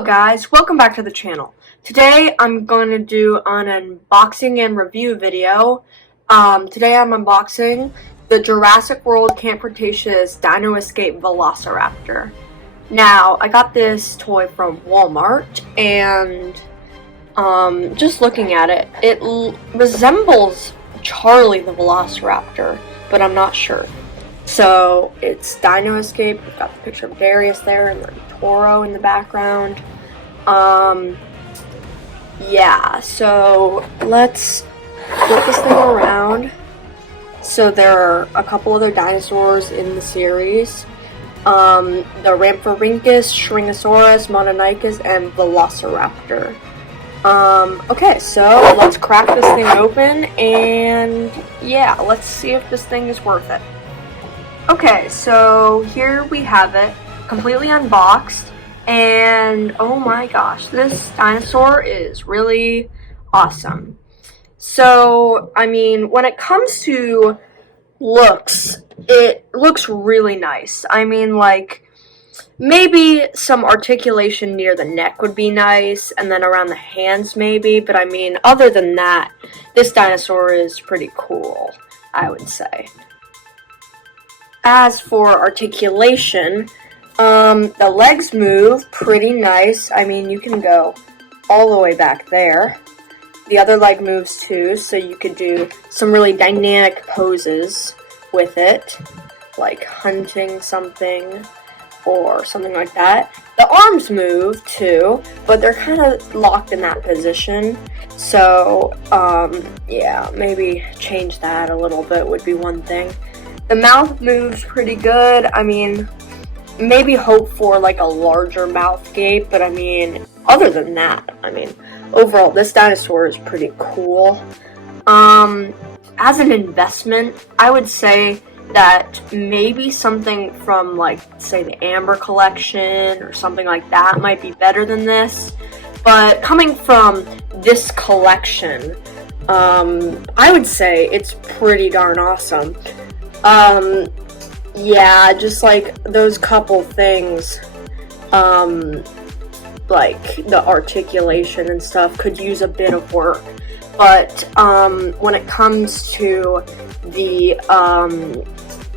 Hello guys, welcome back to the channel. Today I'm going to do an unboxing and review video. Today I'm unboxing the Jurassic World Camp Cretaceous Dino Escape Velociraptor. Now, I got this toy from Walmart and just looking at it, it resembles Charlie the Velociraptor, but I'm not sure. So it's Dino Escape. We've got the picture of Darius there and then Toro in the background. Yeah, so let's flip this thing around. So there are a couple other dinosaurs in the series. The Rhamphorhynchus, Shringosaurus, Mononicus, and Velociraptor. Okay, so let's crack this thing open and yeah, let's see if this thing is worth it. Okay, so here we have it, completely unboxed, and oh my gosh, this dinosaur is really awesome. So, I mean, when it comes to looks, it looks really nice. I mean, like, maybe some articulation near the neck would be nice, and then around the hands maybe, but I mean, other than that, this dinosaur is pretty cool, I would say. As for articulation, the legs move pretty nice. I mean, you can go all the way back there. The other leg moves too, so you could do some really dynamic poses with it, like hunting something or something like that. The arms move too, but they're kind of locked in that position. So, yeah, maybe change that a little bit would be one thing. The mouth moves pretty good. I mean, maybe hope for like a larger mouth gape, but I mean, other than that, I mean, overall, this dinosaur is pretty cool. As an investment, I would say that maybe something from like, say, the Amber collection or something like that might be better than this. But coming from this collection, I would say it's pretty darn awesome. Yeah, just like those couple things, like the articulation and stuff could use a bit of work, but, when it comes to the,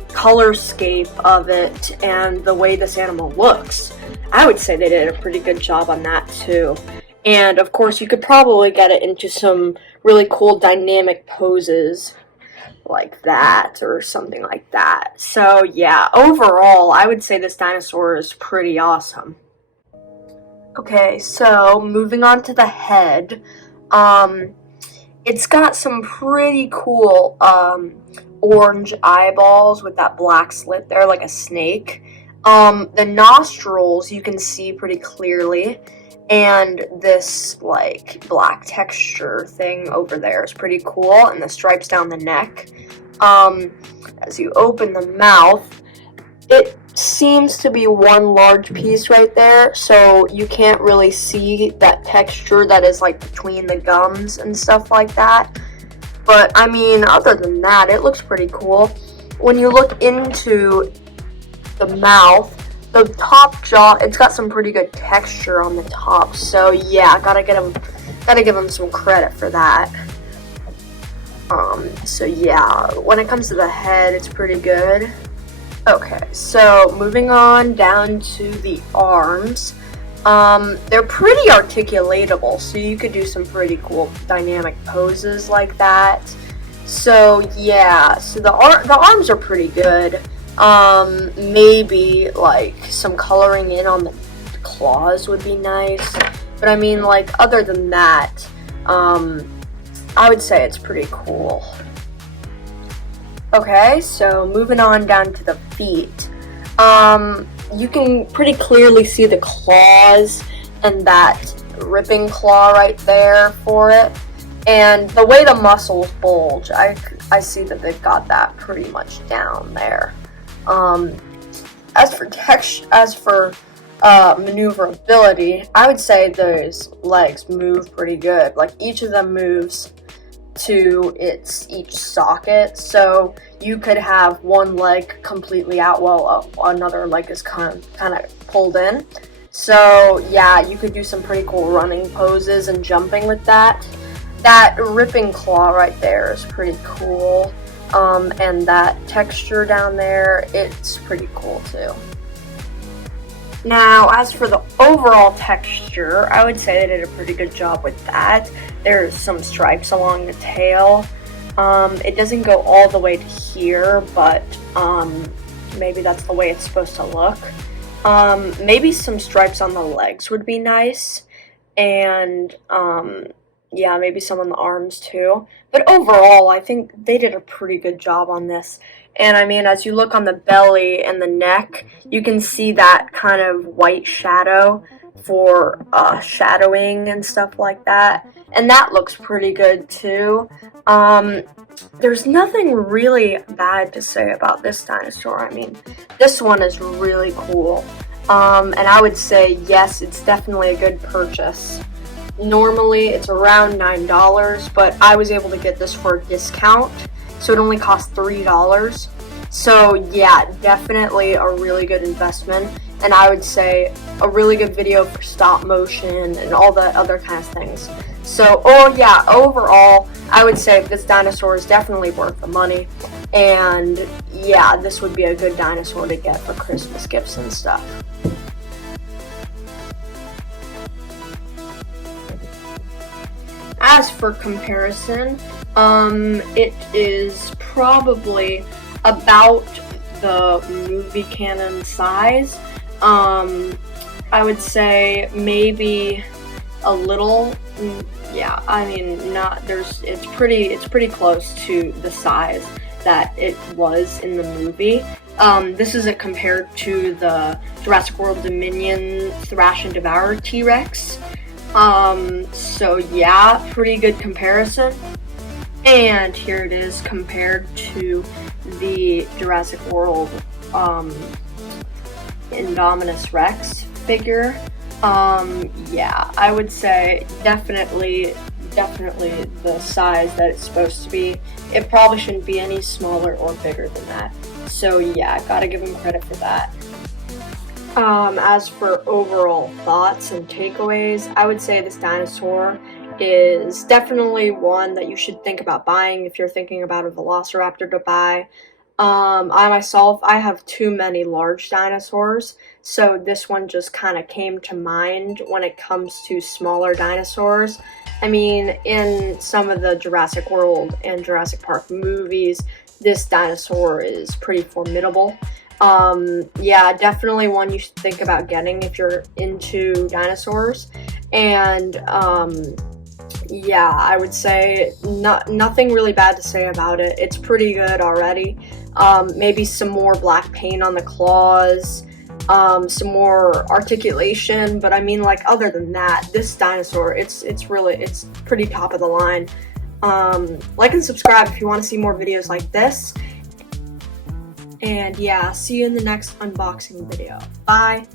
colorscape of it and the way this animal looks, I would say they did a pretty good job on that too. And of course, you could probably get it into some really cool dynamic poses like that or something like that. So yeah, overall, I would say this dinosaur is pretty awesome. Okay, so moving on to the head, it's got some pretty cool orange eyeballs with that black slit there like a snake. The nostrils you can see pretty clearly, and this like black texture thing over there is pretty cool, and the stripes down the neck. As you open the mouth, it seems to be one large piece right there, so you can't really see that texture that is like between the gums and stuff like that. But I mean, other than that, it looks pretty cool. When you look into the mouth, the top jaw, it's got some pretty good texture on the top. So yeah, gotta give him some credit for that. So yeah, when it comes to the head, it's pretty good. Okay, so moving on down to the arms. They're pretty articulatable, so you could do some pretty cool dynamic poses like that. So yeah, so the arms are pretty good. Maybe like some coloring in on the claws would be nice. But I mean, like, other than that, I would say it's pretty cool. Okay, so moving on down to the feet. You can pretty clearly see the claws and that ripping claw right there for it. And the way the muscles bulge, I see that they've got that pretty much down there. As for maneuverability, I would say those legs move pretty good. Like, each of them moves to each socket, so you could have one leg completely out while another leg is kind of pulled in. So yeah, you could do some pretty cool running poses and jumping with that. That ripping claw right there is pretty cool. And that texture down there, it's pretty cool too. Now, as for the overall texture, I would say they did a pretty good job with that. There's some stripes along the tail. It doesn't go all the way to here, but maybe that's the way it's supposed to look. Maybe some stripes on the legs would be nice, and yeah, maybe some on the arms too. But overall, I think they did a pretty good job on this. And I mean, as you look on the belly and the neck, you can see that kind of white shadow for shadowing and stuff like that. And that looks pretty good too. There's nothing really bad to say about this dinosaur. I mean, this one is really cool. And I would say, yes, it's definitely a good purchase. Normally, it's around $9, but I was able to get this for a discount, so it only cost $3. So yeah, definitely a really good investment, and I would say a really good video for stop motion and all the other kind of things. So, oh yeah, overall, I would say this dinosaur is definitely worth the money, and yeah, this would be a good dinosaur to get for Christmas gifts and stuff. As for comparison, it is probably about the movie canon size. I would say maybe a little, yeah, I mean, it's pretty close to the size that it was in the movie. This isn't compared to the Jurassic World Dominion Thrash and Devour T-Rex. So yeah, pretty good comparison. And here it is compared to the Jurassic World Indominus Rex figure. Yeah, I would say definitely the size that it's supposed to be. It probably shouldn't be any smaller or bigger than that. So yeah, gotta give them credit for that. As for overall thoughts and takeaways, I would say this dinosaur is definitely one that you should think about buying if you're thinking about a Velociraptor to buy. I myself, I have too many large dinosaurs, so this one just kind of came to mind when it comes to smaller dinosaurs. I mean, in some of the Jurassic World and Jurassic Park movies, this dinosaur is pretty formidable. Yeah, definitely one you should think about getting if you're into dinosaurs. And yeah, I would say nothing really bad to say about it. It's pretty good already. Maybe some more black paint on the claws, some more articulation, but I mean, like, other than that, this dinosaur, it's pretty top of the line. Like and subscribe if you want to see more videos like this. And yeah, see you in the next unboxing video. Bye!